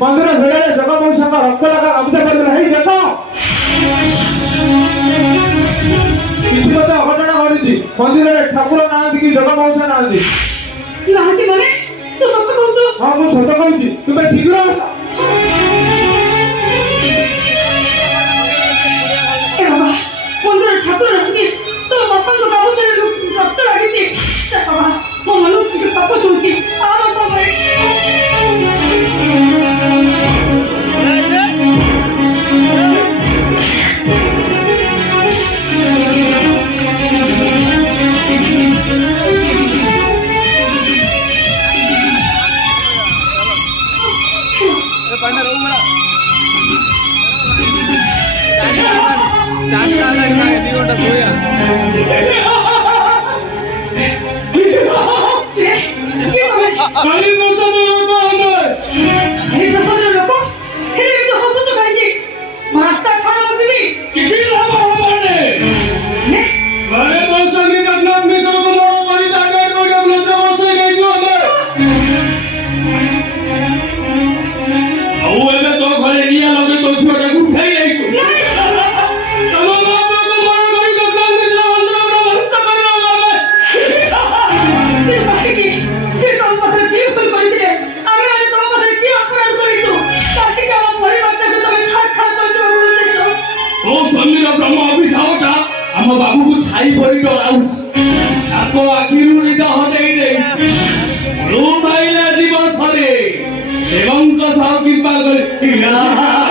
मंदिर भेड़े जगह मौसा का रक्त लगा गामछा बंद रही देखो किसी मत अघटना घटी मंदिर ठाकुर नाहती कि जगह मौसा नाहती नाहती माने तू सत्य कहू हाँ मुझे सत कहूँ तुम्हें शीघ्र आस बाबा मंदिर ठाकुर नाहती तो बापा को गामछा रक्त लगी बाबा मो मन के पाप चुकी आ बाबा भाई काली मौसा ने लोग हमें हे प्रसाद लोग हे तो हंसो तो कहेंगे रास्ता खाना मत भी किसी लाभ हमारे ने काली मौसा ने घटना में सब को मारो मारी ताकत को जब नजर मौसा गई जो हमें वो में तो घरे निया लगे तो उसको देखो उठाई नहीं चुप चलो आप लोग को मारो मारी घटना में सब अंदर में बच्चा करना हमें ये बात की सिर्फ हम पत्थर की ऊपर कर दिए आगे वाले तो पत्थर की अपराध करी तो ताकि क्या हम परिवार तक तुम्हें छाट खा तो जो बोलते हो ओ स्वामी रा ब्रह्म अभिशापटा हम बाबू को छाई परी डराउछ ताको आखिरु निद हो देई देई रो माइला दिवस रे देवंक साव कृपा कर